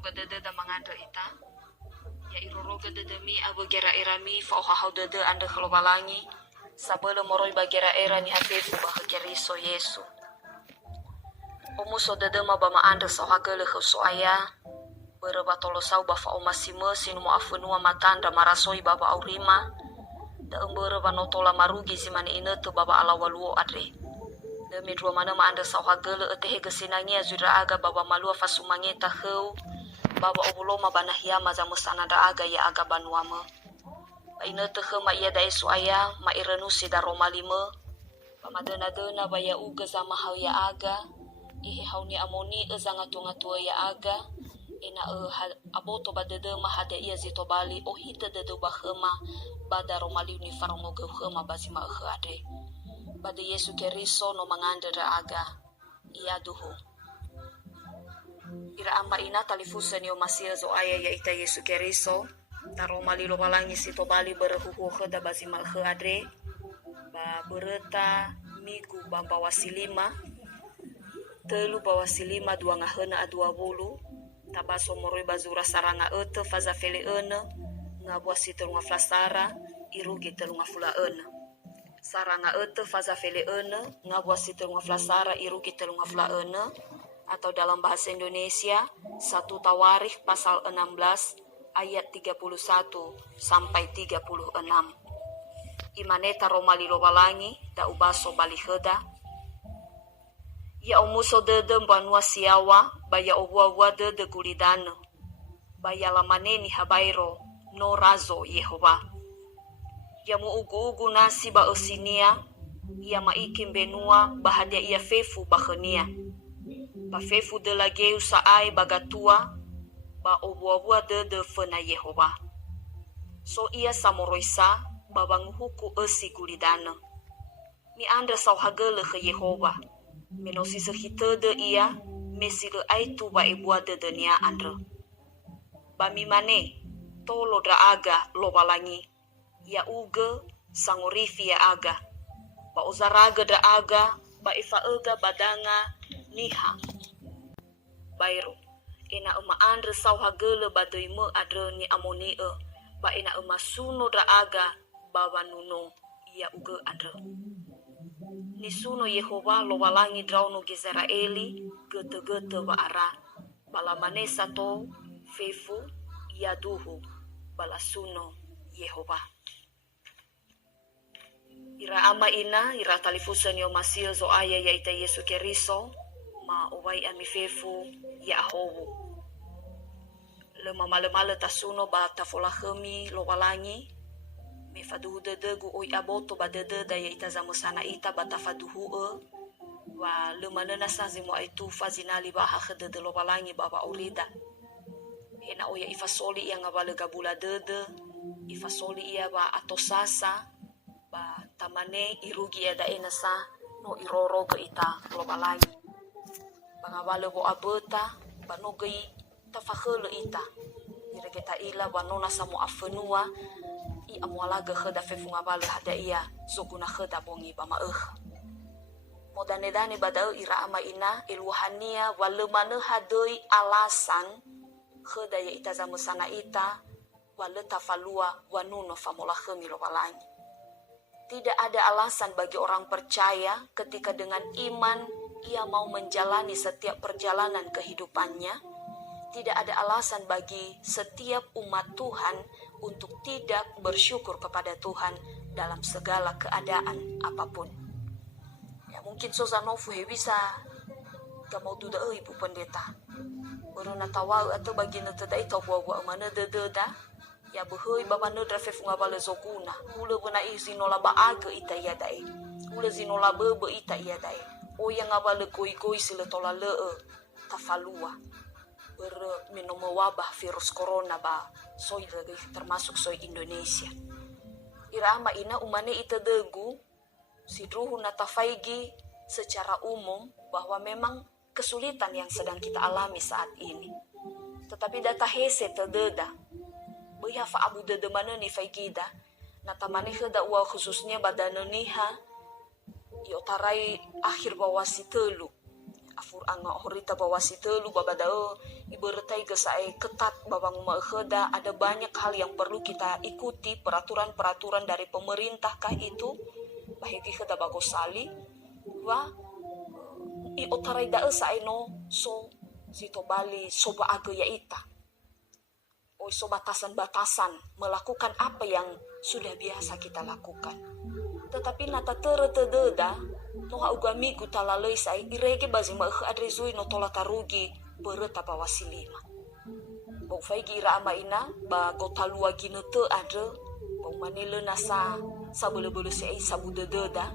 roga dede da manganda ita. Ya iru roga dede mi abu gera irami fa oha hau dede anda kelobalangi. Sabele moroi bagera era ni hafifu bah keriso Yesu. Omuso dede ma bama anda sa oha gele so aya. Bereba tolo sau bafa omasime sinu mo afunua matanda marasoi baba aurima. Da embere banotola marugi simani inetu baba alawaluo adre. Demi dua mana ma anda sa oha gele etehe gesinangi azura aga baba malua fasumangeta heu. Baba obuloma banahiyama za musanada aga ya aga banuama. Ba inetu he ma iya da esu aya ma irenusi da romalime. Ba madena-dena ba ya uga zama hau ya aga. Ihe hauni amoni ngatu-ngatu ya aga. Ina aboto ba dede ma hade iya zito bali o hita dede ba hema bada romali uni farongo ge hema bazima ade. Bada Yesu keriso no manganda da aga. Iya duhu. Ira amba ina talifusa ni o masia zo aya ya ita Yesu keriso. Da romali lo balangi sito bali berehuhu da bazima adre. Ba bereta migu bamba wasilima. Telu bawasilima dua ngahena adua bulu. Tabaso moroi bazura saranga ete faza fele ene ngabua sitel nga flasara irugi telu nga fula ene saranga ete faza fele ene ngabua sitel nga flasara irugi telu nga fula ene atau dalam bahasa Indonesia 1 Tawarikh pasal 16 ayat 31 sampai 36. Imaneta romali lobalangi da ubaso baliheda. Ya omuso dede mbanua siawa, baya obuwa dede gulidano. Baya lamaneni habairo, no razo Yehova. Ya muugu-ugu nasi ba osinia, ya maikim benua, bahadia ia fefu bahenia. Ba fefu de lageu saai bagatua, ba obuwa dede fena Yehova. So ia samoroisa, babanguhuku esi gulidano. Mi anda sauhagele ke Yehova. Menosi sehitede ia mesile aitu ba ibua de dunia andre. Bami mane tolo dra aga lobalangi ya uge sangorifi ya aga. Ba uzaraga dra aga ba ifa ega badanga niha. Bairu ina uma andre sauhagele badoime adre ni amoni ba ina uma suno dra aga baba nuno ya uge andre. Nisuno Yehova lo walangi drauno Gizraeli gete-gete baara balamanesa to fefu yaduhu balasuno Yehova. Ira ama ina ira talifusan yo masil zo aya ya ita Yesu keriso ma owai ami fefu ya ahowu. Le mamale-male tasuno ba tafolahemi lo walangi me faduhu dedegu oi aboto ba dede daya ita zamusana ita bata faduhu wa lemanena sazimo aitu fazinali ba hakhede de lo balangi baba orida hena oya ifasoli yang ngabale gabula dede ifasoli ia ba atosasa ba tamane irugi ada enasa no iroro ke ita lo balangi bangabale bo abeta banogei tafakhele ita iregeta ila banona samu afenua I amwalaga kheda fefunga bale hada iya zoguna kheda bongi bama modane-dane badau ira ama ina ilwahania walemane hadoi alasan kheda ya ita zamusana ita wale tafalua wanuno famola khemi lobalangi. Tidak ada alasan bagi orang percaya ketika dengan iman ia mau menjalani setiap perjalanan kehidupannya. Tidak ada alasan bagi setiap umat Tuhan untuk tidak bersyukur kepada Tuhan dalam segala keadaan apapun. Ya mungkin Sosanofu bisa gamau duda ibu pendeta. Baru natawau atau bagi natadai tau buah-buah mana deda ya behui baba nedra fefunga bale zoguna. Ule bena izinola baaga ita ya dai. Ule zinola bebe ita ya dai. O yang abale koi-koi sile tola lee tafalua. Minum wabah virus corona ba soy termasuk soy Indonesia. Irama ina umane ita degu sidruhu natafaigi secara umum bahwa memang kesulitan yang sedang kita alami saat ini. Tetapi data hese tededa. Beha fa abu dede mana ni faigida. Natamane heda wa khususnya badana niha. Yotarai akhir bawasi telu. afur anga horita bawasi telu babadao ibertai gesae ketat babang makheda. Ada banyak hal yang perlu kita ikuti, peraturan-peraturan dari pemerintah kah itu bahagi kheda bagosali wa i otarai dae sae no so zito bali soba age ya ita so batasan-batasan melakukan apa yang sudah biasa kita lakukan. Tetapi nata teretededa noha ugami gutalalei sai irege bazi maekh adrezui no tola tarugi bereta bawasilima. Bau faigi ira amaina ba gotalua ginete adre bau manile nasa sabele-bele sei sabudededa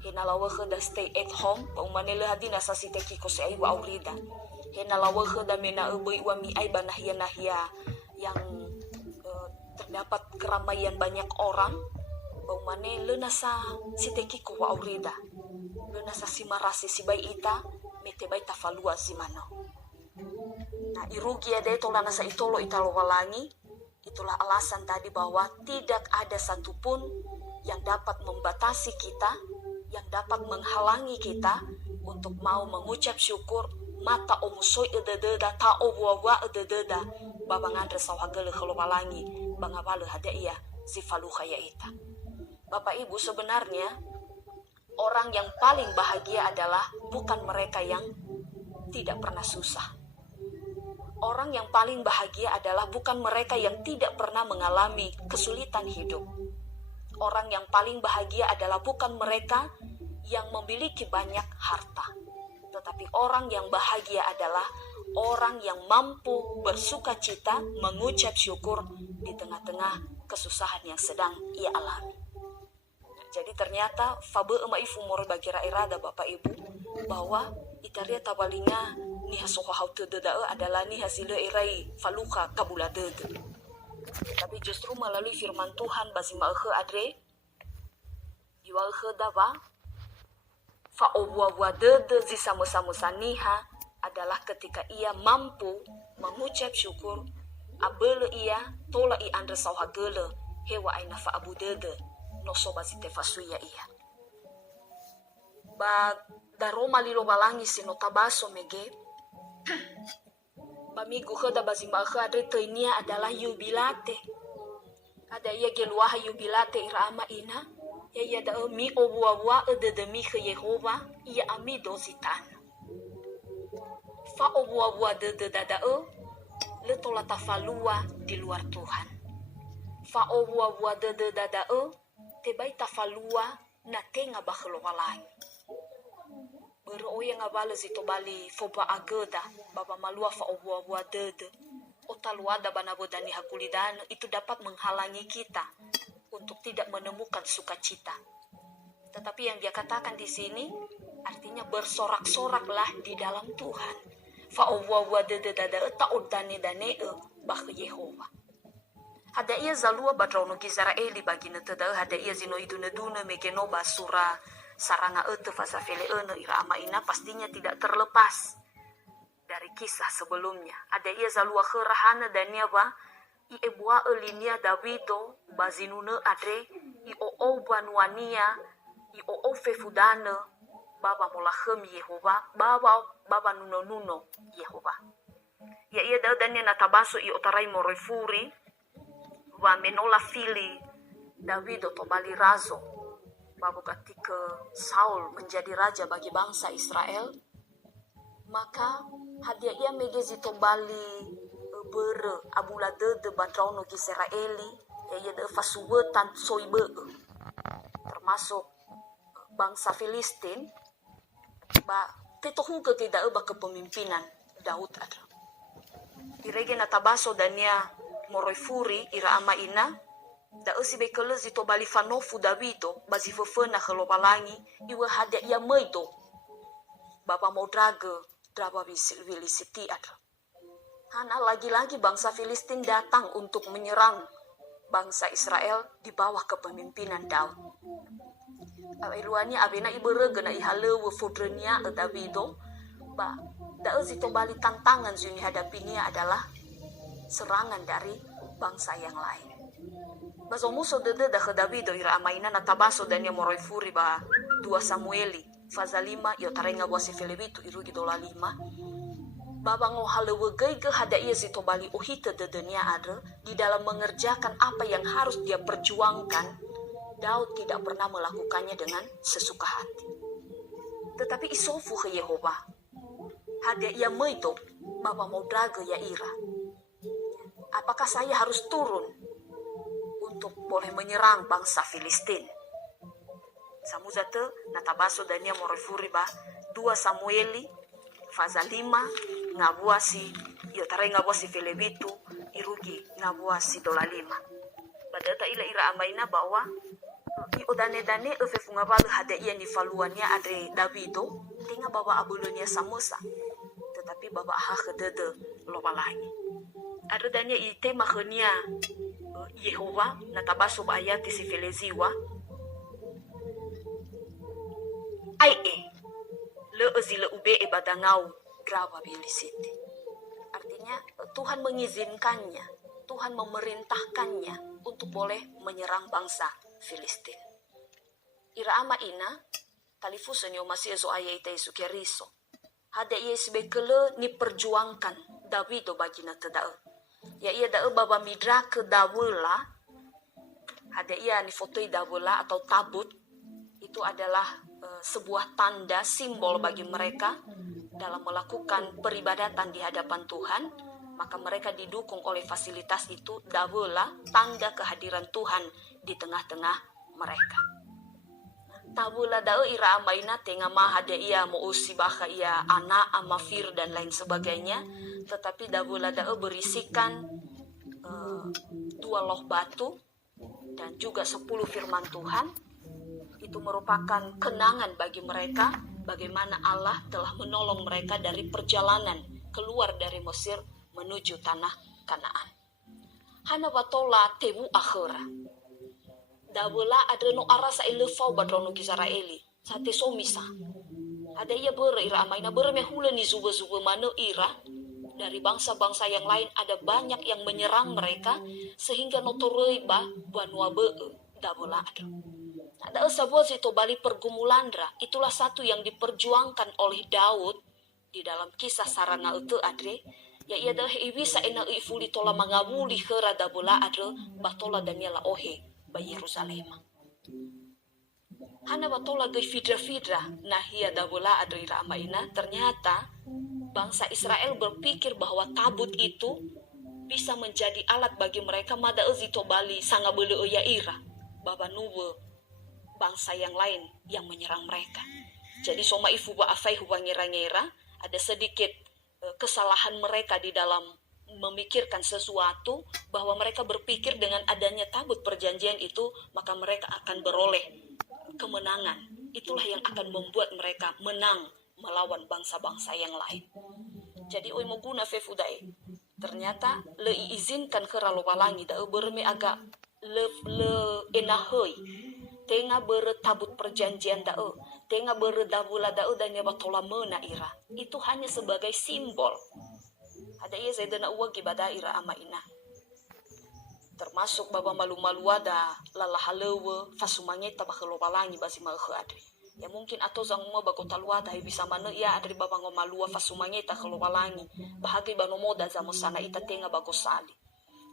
hena lawa kheda stay at home bau manile hadi nasa siteki ko sei wa aurida hena lawa kheda mena ubei wa mi ai banahia-nahia yang terdapat keramaian banyak orang bau mane lenasa siteki ko wa aurida lenasa simarasi si bai ita mete bai tafalua simano. Nah irugi ada itola nasa itolo italo walangi. Itulah alasan tadi bahwa tidak ada satupun yang dapat membatasi kita, yang dapat menghalangi kita untuk mau mengucap syukur mata omusoi edededa ta obuawa edededa babangan resau hagele khalo walangi bangabale hada iya sifalu khaya ita. Bapak Ibu, sebenarnya orang yang paling bahagia adalah bukan mereka yang tidak pernah susah. Orang yang paling bahagia adalah bukan mereka yang tidak pernah mengalami kesulitan hidup. Orang yang paling bahagia adalah bukan mereka yang memiliki banyak harta. Tetapi orang yang bahagia adalah orang yang mampu bersuka cita mengucap syukur di tengah-tengah kesusahan yang sedang ia alami. Jadi ternyata fabe ema ifu mor bagira irada Bapak Ibu bahwa itaria tabalinga ni hasoha haute dedae adalah ni hasil irai faluka kabula dede. Tapi justru melalui firman Tuhan bazima ehe adre iwa ehe daba fa obwa dede zisa-musa niha adalah ketika ia mampu mengucap syukur abele ia tola i andre sauhagele hewa aina fa abu dede no soba zite fasuya ia ba daroma lilo balangi sino tabaso mege bamigu khada bazima khadre tainia adalah yubilate ada ia geluah yubilate irama ina ya da mi obuwa ededemi ke Yehova ia ami dozitan fa obuwa de dada le tola tafalua di luar Tuhan fa obuwa de dada tebai tafalua na tenga bakhlo walang bero yang abale zito bali foba ageda baba malua fa obuwa de otaluada banabodani hakulidan itu dapat menghalangi kita untuk tidak menemukan sukacita. Tetapi yang dia katakan di sini artinya bersorak-soraklah di dalam Tuhan. Fa obuwa de dada ta odane dane bah Yehova. Hada ia zalua badrauno Israeli bagi netada hada ia zino iduna megeno basura saranga ete fasafele ene irama ina pastinya tidak terlepas dari kisah sebelumnya. Ada ia zalua kherahana dania ba i ebua elinia Davido bazinune adre i oo banuania i oo fefudane baba molachem Yehova baba nuno Yehova. Ya ia dania natabaso i otarai morefuri wa menola fili Davido to bali razo babu ketika Saul menjadi raja bagi bangsa Israel, maka hadia ia megezito bali bere abula de badrauno Israeli ya ia de fasuwetan soibe termasuk bangsa Filistin ba tetohu ke tidak ba kepemimpinan Daud ada irege natabaso dania morefuri ira ama ina da esi bekele zito bali fanofu Davido bazi fefena khalobalangi iwa hadia ia meido baba modrage draba wilisiti ada. Hana lagi-lagi bangsa Filistin datang untuk menyerang bangsa Israel di bawah kepemimpinan Daud. Aweluanya abena ibere gena ihalewe fodrenia Davido ba da zito bali tantangan zuni hadapinya adalah serangan dari bangsa yang lain. Bazo muso dede da Davido ira amaina natabaso dania moroi furi ba 2 Samueli faza 5 yo tarenga wasi felebitu irugi dola 5. Baba ngo halewe gege hada ia zito bali uhita dedenya ada di dalam mengerjakan apa yang harus dia perjuangkan. Daud tidak pernah melakukannya dengan sesuka hati. Tetapi isofu ke Yehova. Hada ia meito baba mau draga ya ira. Apakah saya harus turun untuk boleh menyerang bangsa Filistin? Samuzate natabaso dania morefuri ba 2 Samueli faza 5 ngabuasi yotare ngabuasi Filibitu irugi ngabuasi dola 5. Badata ila amaina bahwa i odane-dane efefunga balu hada ia ni faluannya adre Davido tinga baba abulunya Samusa. Tetapi baba aha kedede lobalani. Ada danya ite makhnya Yehova natabaso ba ayati si Feleziwa ai le azila ube badangau grava bilisiti. Artinya Tuhan mengizinkannya, Tuhan memerintahkannya untuk boleh menyerang bangsa Filistin. Ira ama ina talifusan yo masih zo ayat Yesus Keriso. Hada Yesus bekele ni perjuangkan Davido bagina tedao. Ya ia da baba midra ke dawula. Hada ia ni foto dawula atau tabut itu adalah sebuah tanda simbol bagi mereka dalam melakukan peribadatan di hadapan Tuhan. Maka mereka didukung oleh fasilitas itu, dawula, tanda kehadiran Tuhan di tengah-tengah mereka. Tabula dao ira amaina tenga maha de ia muusi baka ia anak amafir dan lain sebagainya. Tetapi dawula dao berisikan 2 loh batu dan juga 10 firman Tuhan. Itu merupakan kenangan bagi mereka bagaimana Allah telah menolong mereka dari perjalanan keluar dari Mesir menuju tanah Kanaan. Hana batola tebu akhira. Dawala ada no arasa elefau badrono Israeli. Sate somisa. Ada ia ira amaina bermehula ni zuba-zuba mana ira. Dari bangsa-bangsa yang lain ada banyak yang menyerang mereka sehingga notoroi ba banua be dawala ada. Ada sebuah situ bali pergumulandra. Itulah satu yang diperjuangkan oleh Daud di dalam kisah sarana itu adre. Ya ia dah ibisa ena ifuli tola mangabuli hera dabola adre batola Daniela ohe ba Yerusalem. Hana batola ge fidra nah ia dabola adre ira amaina. Ternyata bangsa Israel berpikir bahwa tabut itu bisa menjadi alat bagi mereka mada ezito bali sangabele ya ira baba nuwe bangsa yang lain yang menyerang mereka. Jadi soma ifu ba afai huba ngira-ngira ada sedikit kesalahan mereka di dalam memikirkan sesuatu, bahwa mereka berpikir dengan adanya tabut perjanjian itu maka mereka akan beroleh kemenangan. Itulah yang akan membuat mereka menang melawan bangsa-bangsa yang lain. Jadi oi moguna fefudai. Ternyata le izinkan ke ralowalangi da berme agak le enahoi. Tenga bertabut perjanjian da'u, tenga berdabula da'u dan batola mena ira. Itu hanya sebagai simbol. Ada ia saya dana uang ibadah ira ama ina. Termasuk baba malu-malu ada lalahalewe fasumangnya tabakhelobalangi basi mahe adri. Ya mungkin atau zanguma bakota luata bisa mana ya adri baba ngomalua fasumangnya takhelobalangi. Bahagi banomoda zamosana ita tenga bagosali.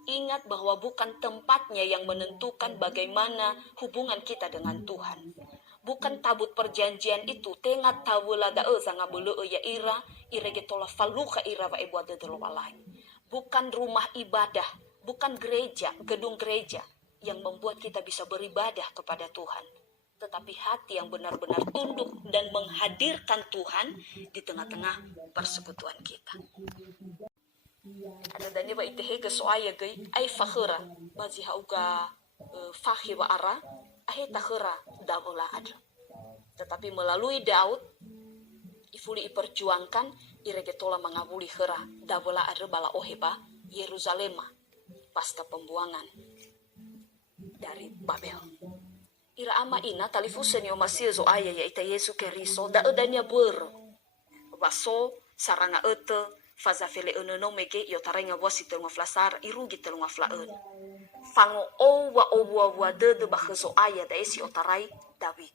Ingat bahwa bukan tempatnya yang menentukan bagaimana hubungan kita dengan Tuhan. Bukan tabut perjanjian itu tengat tawula da'e zangabulu ya ira getola faluka ira wa ibu ada delowalai. Bukan rumah ibadah, bukan gereja, gedung gereja yang membuat kita bisa beribadah kepada Tuhan. Tetapi hati yang benar-benar tunduk dan menghadirkan Tuhan di tengah-tengah persekutuan kita. Ada dani ba itehe ke soaya gai ai fakhira bazi hauga fakhi wa ara ahe takhira dabola ada. Tetapi melalui Daud ifuli iperjuangkan iregetola mangabuli khira dabola ada bala oheba Yerusalem pasca pembuangan dari Babel. Ira ama ina talifusen yo masih zo aya ya ita Yesu Keriso da edanya ber baso saranga ete faza fele enono mege yo tarenga wasi telunga flasar irugi telunga flaen fango o wa de bakhezo aya da esi otarai David.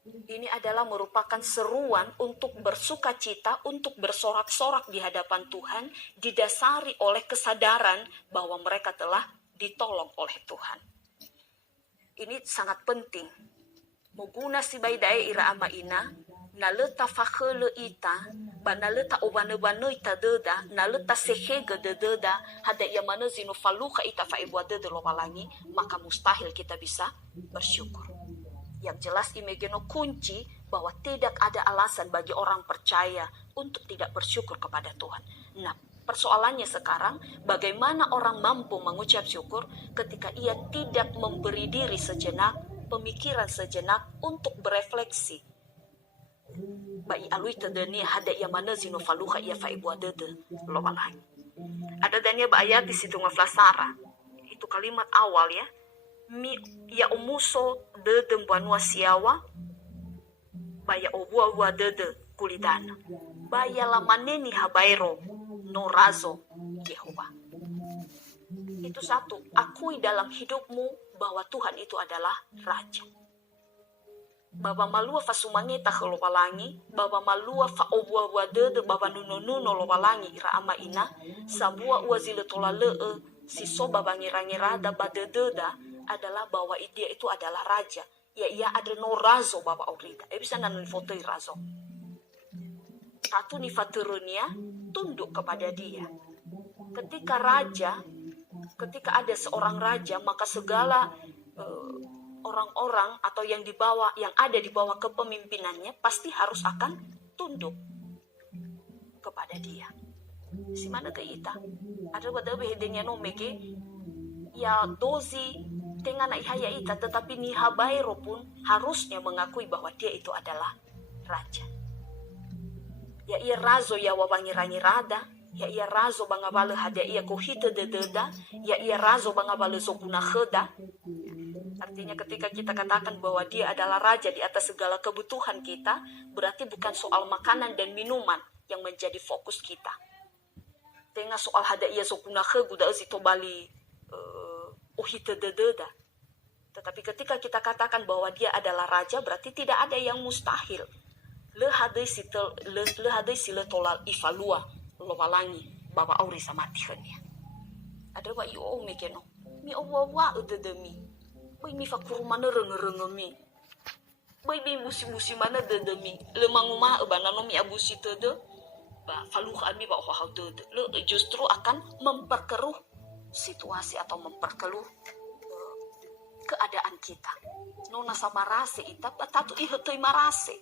Ini adalah merupakan seruan untuk bersuka cita, untuk bersorak-sorak di hadapan Tuhan, didasari oleh kesadaran bahwa mereka telah ditolong oleh Tuhan. Ini sangat penting. Muguna si baidai ira ama ina, naleta fakhele ita, ba naleta obane-bane ita deda, naleta sehege deda, hada ia mana zinu faluka ita fa ibu deda lopalangi, maka mustahil kita bisa bersyukur. Yang jelas imegeno kunci bahwa tidak ada alasan bagi orang percaya untuk tidak bersyukur kepada Tuhan. Nah, persoalannya sekarang, bagaimana orang mampu mengucap syukur ketika ia tidak memberi diri sejenak, pemikiran sejenak untuk berefleksi. Bai alui tedeni hada ia mana zino faluha ia fa ibu dede lobalai. Ada dania ba ayat di situ ngaflasara. Itu kalimat awal ya. Mi ya umuso dede mbanua siawa baya obua dede kulidana baya la maneni habairo no razo Yehova. Itu satu, akui dalam hidupmu bahwa Tuhan itu adalah Raja. Baba malua fa sumangeta lopalangi, baba malua fa obua dede, baba nuno lopalangi ira ama ina, sabua uazile tola si so baba ngira-ngira da badededa adalah bahwa dia itu adalah raja. Ya ia ada no razo baba aurida. Bisa nanon foto razo. Tatu nifaturunnya tunduk kepada dia. Ketika ketika ada seorang raja, maka segala orang-orang atau yang ada di bawah kepemimpinannya pasti harus akan tunduk kepada dia. Si mana ke ita? Ada pada behedenya no meke ya dozi dengan ihaya ita, tetapi ni habairo pun harusnya mengakui bahwa dia itu adalah raja. Ya ia razo ya wabangirangi rada, ya ia razo bangabale hada ia kohite dededa, ya ia razo bangabale zokuna kheda. Artinya ketika kita katakan bahwa dia adalah raja di atas segala kebutuhan kita, berarti bukan soal makanan dan minuman yang menjadi fokus kita. Tengah soal hada ia zokuna khegu da zito bali uhite dededa. Tetapi ketika kita katakan bahwa dia adalah raja, berarti tidak ada yang mustahil. Le hadai sile tolal ifalua lowalangi baba auri sama tihanya. Ada wa yo mekeno. Mi owa dedemi. Bai mi fakuru mana renge-rengemi. Bai bi musi mana dedemi. Le manguma banano mi abusi tede. Ba faluha mi ba ho dede. Le justru akan memperkeruh situasi atau memperkeruh keadaan kita. Nona sama rase ita patatu ihetoi marase.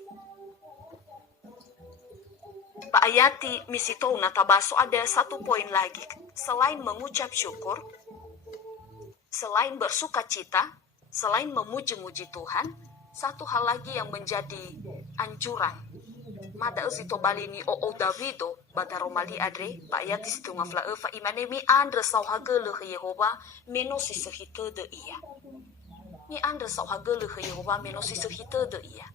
Pak Ayati misito natabaso ada satu poin lagi. Selain mengucap syukur, selain bersuka cita, selain memuji-muji Tuhan, satu hal lagi yang menjadi anjuran. Mada uzito balini o Davido badaromali adre Pak Ayati situ ngafla fa imane mi andre sauhagele Yehova menosi sehite de iya. Ni andre sauhagele Yehova menosi sehite de iya.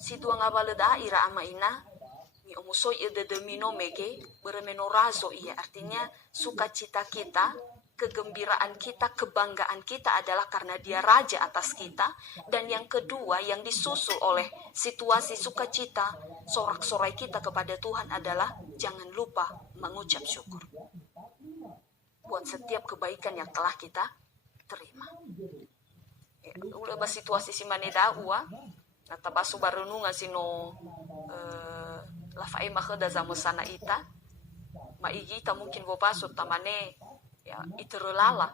Si dua ngabale daira ama ina mi omusoy ide de mino mege beremenorazo iya, artinya sukacita kita, kegembiraan kita, kebanggaan kita adalah karena dia raja atas kita. Dan yang kedua yang disusul oleh situasi sukacita, sorak-sorai kita kepada Tuhan adalah jangan lupa mengucap syukur buat setiap kebaikan yang telah kita terima. Ulah situasi si maneda ua natabasu barunungan sino lafai makhada zamusana ita maigita mungkin bobaso tamane ya iterelala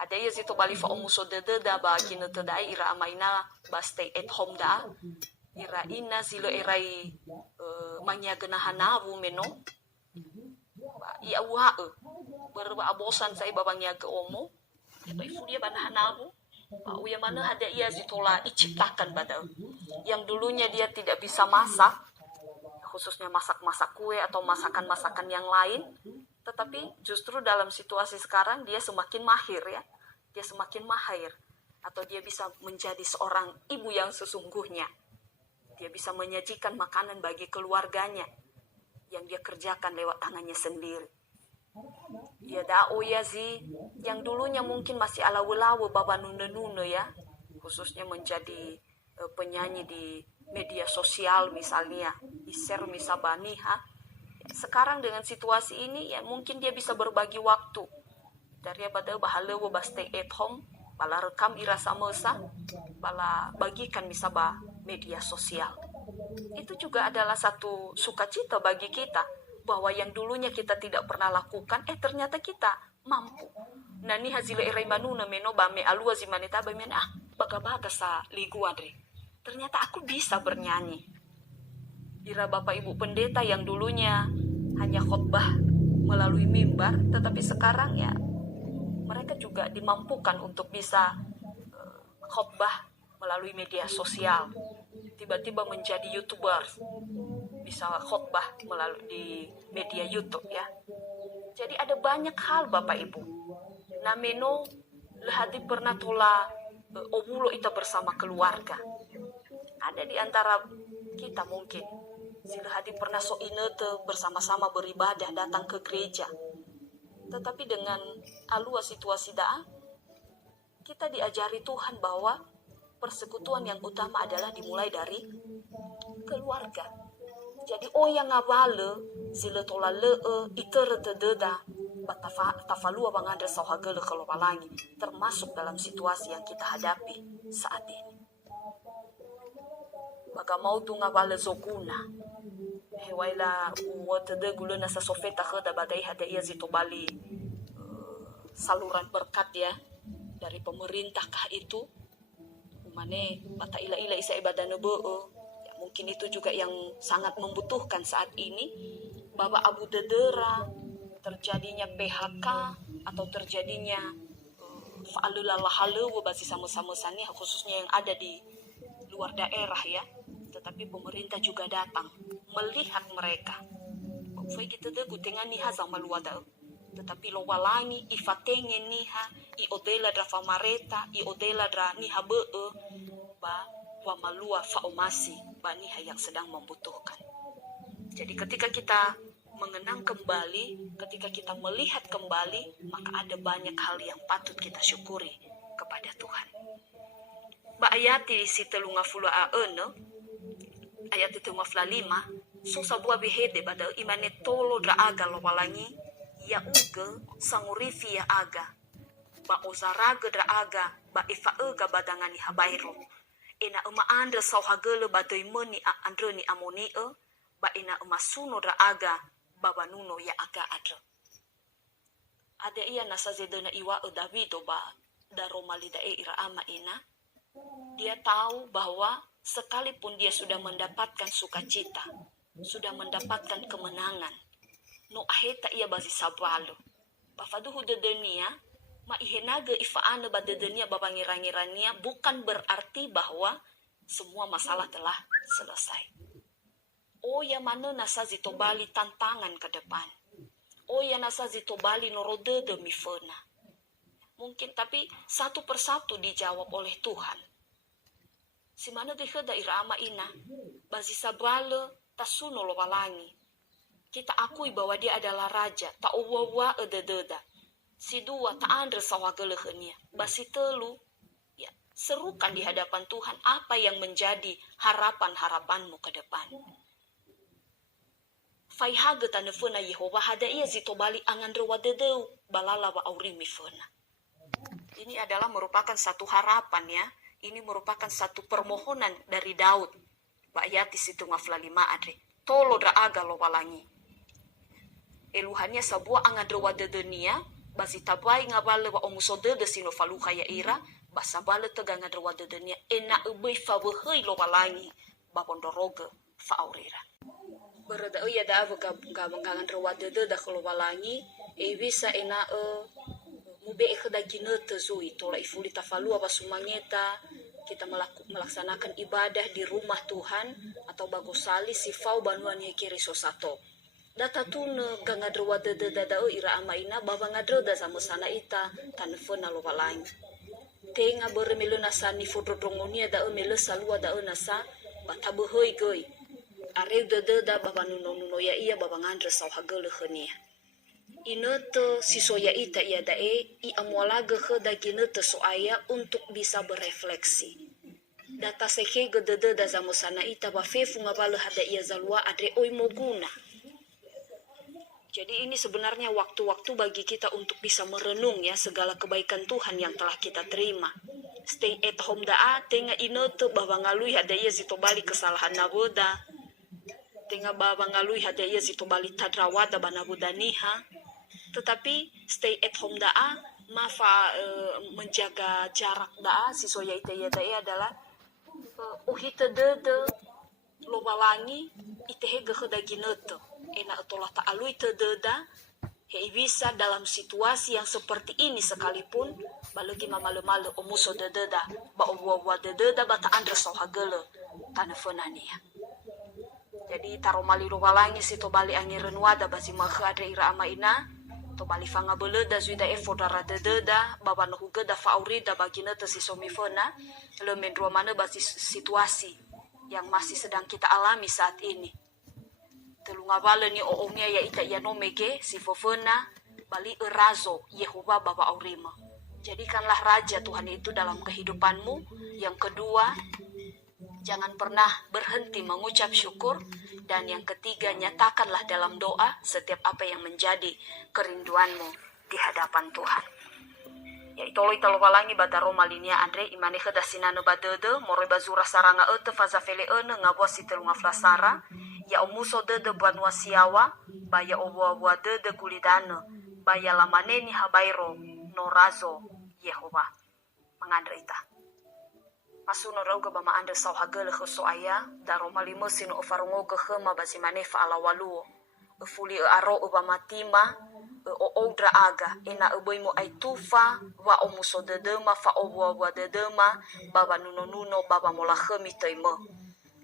ada ya zito bali fa omuso dededa ba kina tedai ira amaina ba stay at home da ira ina silo irai manyagena hanabu meno ba ia wa berba abosan sai babangnya ke omo ya ba ifu dia bana hanabu ba uya mana ada ia zitola diciptakan badal yang dulunya dia tidak bisa masak, khususnya masak-masak kue atau masakan-masakan yang lain, tetapi justru dalam situasi sekarang dia semakin mahir ya, dia semakin mahir, atau dia bisa menjadi seorang ibu yang sesungguhnya, dia bisa menyajikan makanan bagi keluarganya yang dia kerjakan lewat tangannya sendiri. Ya da'o ya zi, yang dulunya mungkin masih ala wulawa baba nune-nune ya, khususnya menjadi penyanyi di media sosial misalnya, di-share misalnya niha. Sekarang dengan situasi ini ya mungkin dia bisa berbagi waktu. Daripada bahalewo ba stay at home, bala rekam irasa mesa, bala bagikan misalnya media sosial. Itu juga adalah satu sukacita bagi kita, bahwa yang dulunya kita tidak pernah lakukan, ternyata kita mampu. Nah ni hazile erai manuna meno bame alua zimaneta bame baga-baga sa ligu adre. Ternyata aku bisa bernyanyi. Ira Bapak Ibu Pendeta yang dulunya hanya khotbah melalui mimbar, tetapi sekarang ya mereka juga dimampukan untuk bisa khotbah melalui media sosial. Tiba-tiba menjadi YouTuber, bisa khotbah melalui di media YouTube ya. Jadi ada banyak hal Bapak Ibu. Nameno lehati pernah tola obulo kita bersama keluarga. Ada di antara kita mungkin sila hati pernah so inete bersama-sama beribadah, datang ke gereja. Tetapi dengan alua situasi kita diajari Tuhan bahwa persekutuan yang utama adalah dimulai dari keluarga. Jadi yang ngabale sila tola itere tededa batafalua bangandre sawhagele kalau palangi, termasuk dalam situasi yang kita hadapi saat ini. Baga mau tu ngabale zokuna hewaila watede gulena sa sofeta khada badai hada ia zito bali saluran berkat ya dari pemerintah kah itu umane bata ila isa ibadah nebeo ya, mungkin itu juga yang sangat membutuhkan saat ini. Baba abu dedera terjadinya PHK atau terjadinya fa'alulalah basi sama-sama sani khususnya yang ada di luar daerah ya. Tetapi pemerintah juga datang melihat mereka. Fai kita deh gutengan niha sama luada. Tetapi lo walangi ifatengen niha I odela dra famareta I odela dra niha ba wa malua faomasi ba niha yang sedang membutuhkan. Jadi ketika kita mengenang kembali, ketika kita melihat kembali, maka ada banyak hal yang patut kita syukuri kepada Tuhan. Ba ayati si telunga fula aeno ayat itu maflalima so sabua behede bada imane tolo dra aga lo walangi ya uge sangurifi ya aga ba ozaraga dra aga ba ifa ega badangani habairo ena uma andra sauhagele badoi meni a androni amoni ba ena uma suno dra aga baba nuno ya aga adra ada ia nasa zedena iwa davido ba daromalida ira ama ina. Dia tahu bahwa sekalipun dia sudah mendapatkan sukacita, sudah mendapatkan kemenangan, no aheta ia basi sabalo. Bafaduhu dedenia, ma ihenaga ifaana badedenia babangirangirania bukan berarti bahwa semua masalah telah selesai. Ya mana nasa zitobali tantangan ke depan. Ya nasa zitobali norode demi fena. Mungkin tapi satu persatu dijawab oleh Tuhan. Si mana dikhe daerah ama ina, basi sabale tasuno lo walangi. Kita akui bahwa dia adalah raja, ta uwa edededa. Si dua ta andre sawagelehnya, basi telu. Ya, serukan di hadapan Tuhan apa yang menjadi harapan-harapanmu ke depan. Faihaga tanefuna Yehova hada ia zitobali angandre wadedeu balala wa aurimi fena. Ini adalah merupakan satu harapan ya. Ini merupakan satu permohonan dari Daud. Ba'yati situ ngaflalima adre. Tolo dra aga lo walangi. Eluhannya sabua angadre wadedenia. Basi tabai ngabale wa omusode de sino faluha ya ira. Basabale tega ngadre wadedenia. Ena ubei fawehei lo walangi. Babondoroge faaurira. Berada ya da ngandre wadede da lo walangi. Bisa ena mube ikhda ginete zui tola ifuli tafalu apa sumangeta kita melaksanakan ibadah di rumah Tuhan atau bagosali sifau banuan hekiri sosato data tune gangadre wadede dadao ira amaina baba ngadre da sama sana ita tanfona lo walang tenga bermelu nasani fodrodrongonia da melu salua da nasa batabohoi goi are dede da baba nuno ya iya baba ngandre sauhagele khania Inete sisoya ita ia dae I amwalaga ke daginete soaya untuk bisa berefleksi. data sehe gedede da zamosana ita bafefu ngabale hada ia zalua adre oi moguna. Jadi ini sebenarnya waktu-waktu bagi kita untuk bisa merenung ya segala kebaikan Tuhan yang telah kita terima. Stay at home da'a tenga inoto bahwa ngalui hada ia zito balik kesalahan naboda. Tenga bahwa ngalui hada ia zito balik tadrawada banaboda niha. Tetapi stay at home da'a mafa menjaga jarak da'a sisoya ita ia da'a adalah uhita dede lobalangi itehe gehedaginoto. Enak etolah ta'alui tededa hei bisa dalam situasi yang seperti ini sekalipun balagi mamale-male omuso dededa ba owa dededa bata andre sohagele tanah fenania. Jadi taro mali rowalangi sito bali angiren wada basi makha adre ira amaina to bali fanga beleda zuida efodara dededa baba no hugeda faurida bagineta si somifona le mendro mana basi situasi yang masih sedang kita alami saat ini. Telungabala ni oongnya ya ita ya nomege si fofena bali erazo Yehova baba aurima. Jadikanlah raja Tuhan itu dalam kehidupanmu. Yang kedua, jangan pernah berhenti mengucap syukur. Dan yang ketiga, nyatakanlah dalam doa setiap apa yang menjadi kerinduanmu di hadapan Tuhan. Ya itolo italo walangi badaro malinia Andre imane kheda sinano badede more bazura saranga ete fazafele ene ngabwasi telunga flasara. Ya omuso dede banwa siawa, baya owa dede kulidane, baya lamaneni habairo, norazo, Yehova. Mengandra ita. Masuno rauga bama anda sauhagele khuso aya, daro malimesin ofarungoga khema basimanefa ala waluo. Ufuli aro ubama tima, oudra aga, ena uboimo aitufa, wa omuso dedema, fa owa dedema, baba nuno, baba mola khemi teimo.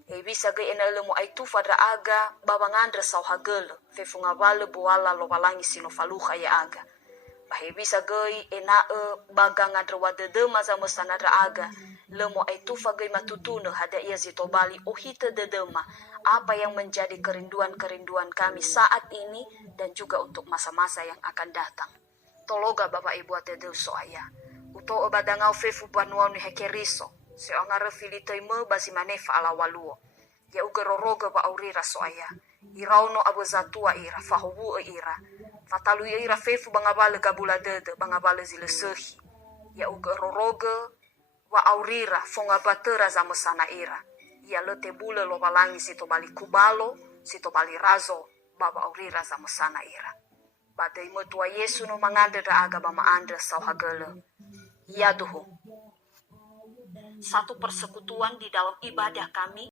Bisa ge ena lemo aitu fadra aga baba ngandra sauhagel fefunga vale boala lo walangi sino faluha ya aga bahe bisa ge ena baga ngandra wadede maza mesanadra aga lemo aitu fage matutune hada ia zito bali ohita dedema apa yang menjadi kerinduan kami saat ini dan juga untuk masa-masa yang akan datang. Tologa baba ibu atede soaya uto obadangau fefu banua ni hekeriso se angara filitoime basi manefa ala waluo. Ya ugeroroga ba aurira soaya. Irauno abu zatua ira, fahubu ira. Fatalu ira fefu bangabale gabula dede, bangabale zile sehi. Ya ugeroroga wa aurira, fonga batera za mesana ira. Ya lete bule lo balangi sito bali kubalo, sito bali razo, baba aurira za mesana ira. Badai metua Yesu no mangande da aga bama andre sauhagele. Ya duhu. Satu persekutuan di dalam ibadah kami